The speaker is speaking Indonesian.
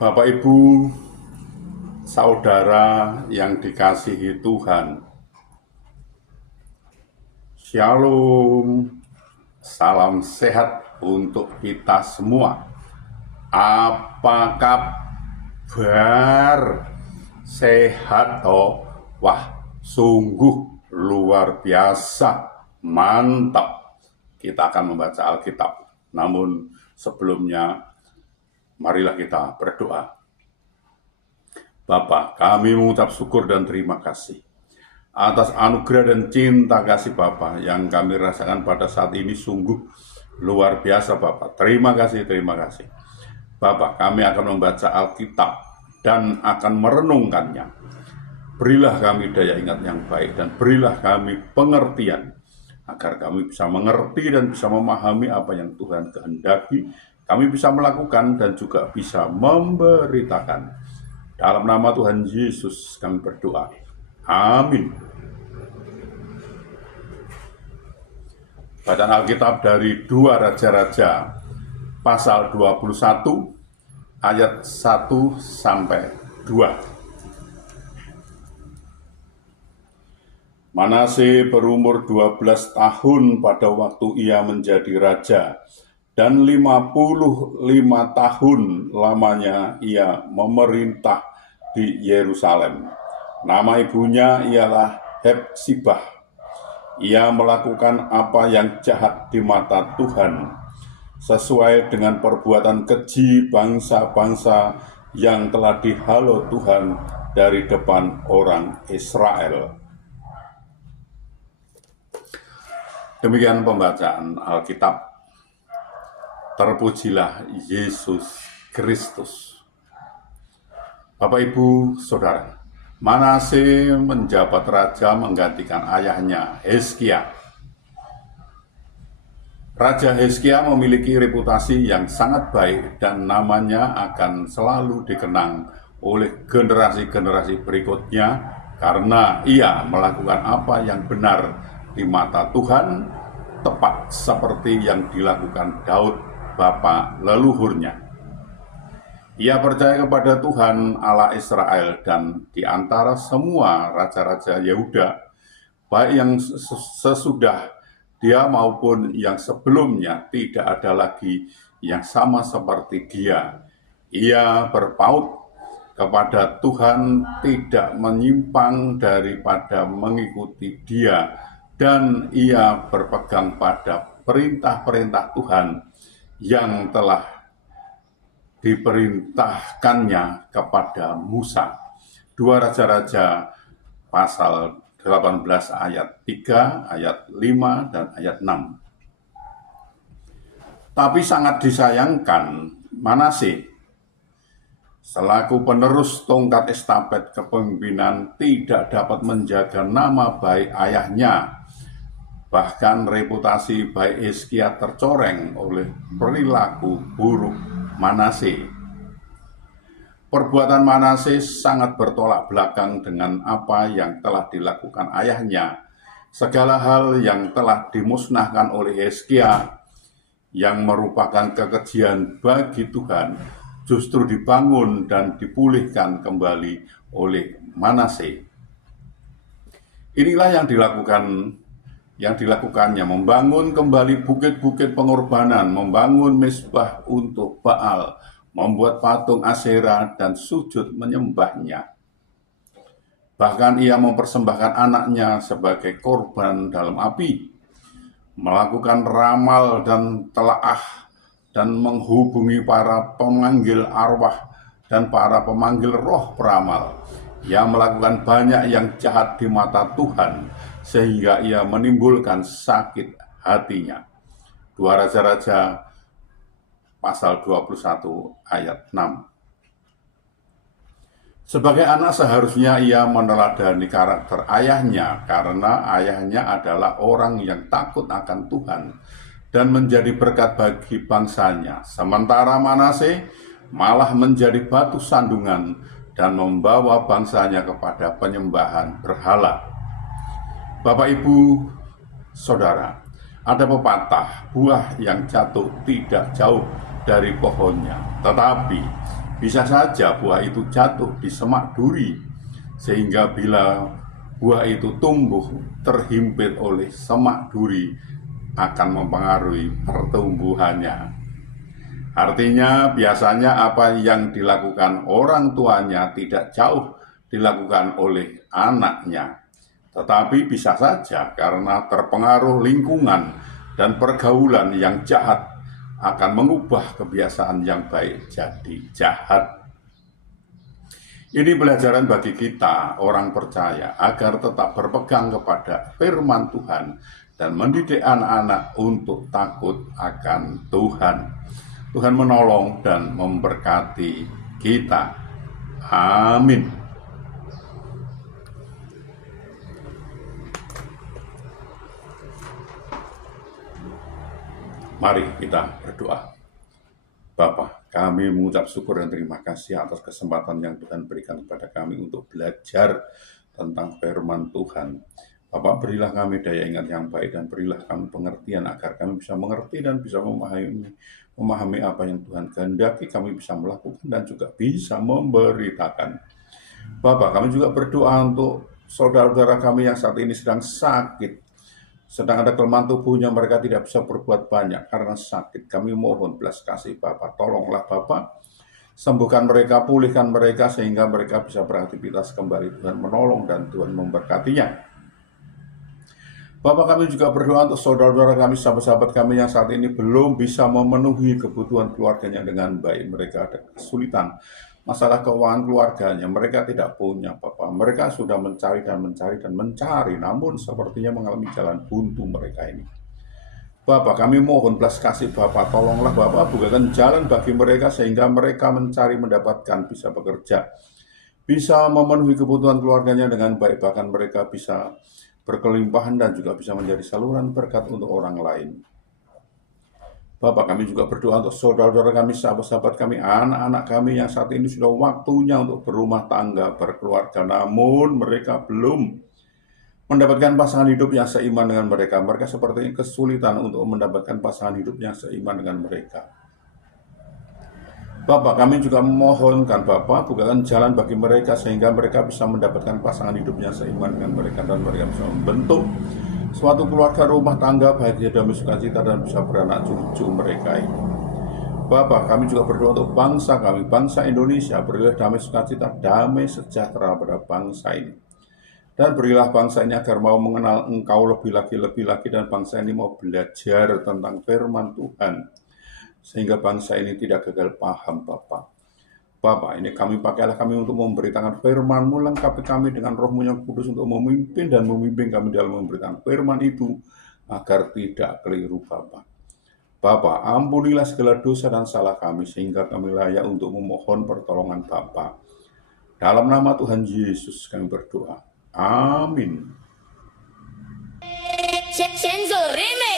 Bapak, Ibu, saudara yang dikasihi Tuhan, Shalom, salam sehat untuk kita semua. Apa kabar? Sehat toh? Wah, sungguh luar biasa, mantap. Kita akan membaca Alkitab. Namun sebelumnya, marilah kita berdoa. Bapa, kami mengucap syukur dan terima kasih atas anugerah dan cinta kasih Bapa yang kami rasakan pada saat ini sungguh luar biasa Bapa. Terima kasih. Bapa, kami akan membaca Alkitab dan akan merenungkannya. Berilah kami daya ingat yang baik dan berilah kami pengertian agar kami bisa mengerti dan bisa memahami apa yang Tuhan kehendaki. Kami bisa melakukan dan juga bisa memberitakan. Dalam nama Tuhan Yesus kami berdoa. Amin. Bacaan Alkitab dari 2 Raja-Raja pasal 21 ayat 1 sampai 2. Manase berumur 12 tahun pada waktu ia menjadi raja, dan 55 tahun lamanya ia memerintah di Yerusalem. Nama ibunya ialah Hepsibah. Ia melakukan apa yang jahat di mata Tuhan, sesuai dengan perbuatan keji bangsa-bangsa yang telah dihalau Tuhan dari depan orang Israel. Demikian pembacaan Alkitab. Terpujilah Yesus Kristus. Bapak, Ibu, Saudara, Manase menjabat raja menggantikan ayahnya Hizkia. Raja Hizkia memiliki reputasi yang sangat baik dan namanya akan selalu dikenang oleh generasi-generasi berikutnya karena ia melakukan apa yang benar di mata Tuhan, tepat seperti yang dilakukan Daud, bapa leluhurnya. Ia percaya kepada Tuhan Allah Israel, dan di antara semua raja-raja Yehuda, baik yang sesudah dia maupun yang sebelumnya, tidak ada lagi yang sama seperti dia. Ia berpaut kepada Tuhan, tidak menyimpang daripada mengikuti dia, dan ia berpegang pada perintah-perintah Tuhan yang telah diperintahkannya kepada Musa. 2 Raja-Raja pasal 18 ayat 3, ayat 5, dan ayat 6. Tapi sangat disayangkan, Manase selaku penerus tongkat estafet kepemimpinan tidak dapat menjaga nama baik ayahnya. Bahkan reputasi baik Hizkia tercoreng oleh perilaku buruk Manase. Perbuatan Manase sangat bertolak belakang dengan apa yang telah dilakukan ayahnya. Segala hal yang telah dimusnahkan oleh Hizkia yang merupakan kekejian bagi Tuhan justru dibangun dan dipulihkan kembali oleh Manase. Inilah yang dilakukannya, membangun kembali bukit-bukit pengorbanan, membangun mezbah untuk Baal, membuat patung Asyera dan sujud menyembahnya. Bahkan ia mempersembahkan anaknya sebagai korban dalam api, melakukan ramal dan telaah, dan menghubungi para pemanggil arwah dan para pemanggil roh peramal. Ia melakukan banyak yang jahat di mata Tuhan, sehingga ia menimbulkan sakit hatinya. 2 Raja-Raja pasal 21 ayat 6. Sebagai anak seharusnya ia meneladani karakter ayahnya, karena ayahnya adalah orang yang takut akan Tuhan dan menjadi berkat bagi bangsanya. Sementara Manase malah menjadi batu sandungan dan membawa bangsanya kepada penyembahan berhala. Bapak, Ibu, Saudara, ada pepatah, buah yang jatuh tidak jauh dari pohonnya, tetapi Bisa saja buah itu jatuh di semak duri, sehingga bila buah itu tumbuh terhimpit oleh semak duri akan mempengaruhi pertumbuhannya. Artinya biasanya apa yang dilakukan orang tuanya tidak jauh dilakukan oleh anaknya. Tetapi bisa saja karena terpengaruh lingkungan dan pergaulan yang jahat akan mengubah kebiasaan yang baik jadi jahat. Ini pelajaran bagi kita, orang percaya, agar tetap berpegang kepada firman Tuhan dan mendidik anak-anak untuk takut akan Tuhan. Tuhan menolong dan memberkati kita. Amin. Mari kita berdoa. Bapa, kami mengucap syukur dan terima kasih atas kesempatan yang Tuhan berikan kepada kami untuk belajar tentang firman Tuhan. Bapak, berilah kami daya ingat yang baik dan berilah kami pengertian agar kami bisa mengerti dan bisa memahami apa yang Tuhan kehendaki kami bisa melakukan dan juga bisa memberitakan. Bapak, kami juga berdoa untuk saudara-saudara kami yang saat ini sedang sakit, sedang ada kelemahan tubuhnya, mereka tidak bisa berbuat banyak karena sakit. Kami mohon belas kasih Bapak, tolonglah Bapak, sembuhkan mereka, pulihkan mereka sehingga mereka bisa beraktivitas kembali. Tuhan menolong dan Tuhan memberkatinya. Bapak, kami juga berdoa untuk saudara-saudara kami, sahabat-sahabat kami yang saat ini belum bisa memenuhi kebutuhan keluarganya dengan baik. Mereka ada kesulitan, masalah keuangan keluarganya, mereka tidak punya Bapak. Mereka sudah mencari dan mencari, namun sepertinya mengalami jalan buntu mereka ini. Bapak, kami mohon belas kasih Bapak, tolonglah Bapak, bukakan jalan bagi mereka sehingga mereka mencari, mendapatkan, bisa bekerja, bisa memenuhi kebutuhan keluarganya dengan baik, bahkan mereka bisa berkelimpahan dan juga bisa menjadi saluran berkat untuk orang lain. Bapak, kami juga berdoa untuk saudara-saudara kami, sahabat-sahabat kami, anak-anak kami yang saat ini sudah waktunya untuk berumah tangga, berkeluarga, namun mereka belum mendapatkan pasangan hidup yang seiman dengan mereka. Mereka sepertinya kesulitan untuk mendapatkan pasangan hidup yang seiman dengan mereka. Bapak, kami juga memohonkan Bapak, bukakan jalan bagi mereka sehingga mereka bisa mendapatkan pasangan hidup yang seiman dengan mereka dan mereka bisa membentuk suatu keluarga rumah tangga bahagia damai sukacita dan bisa beranak cucu mereka ini. Bapak, kami juga berdoa untuk bangsa kami, bangsa Indonesia, berilah damai sukacita, damai sejahtera pada bangsa ini. Dan berilah bangsa ini agar mau mengenal Engkau lebih lagi, dan bangsa ini mau belajar tentang firman Tuhan, sehingga bangsa ini tidak gagal paham Bapak. Bapak, ini pakailah kami untuk memberitakan firman-Mu, lengkapi kami dengan Roh-Mu yang kudus untuk memimpin dan membimbing kami dalam memberitakan firman itu, agar tidak keliru Bapak. Bapak, ampunilah segala dosa dan salah kami, sehingga kami layak untuk memohon pertolongan Bapak. Dalam nama Tuhan Yesus kami berdoa. Amin. 先走人们。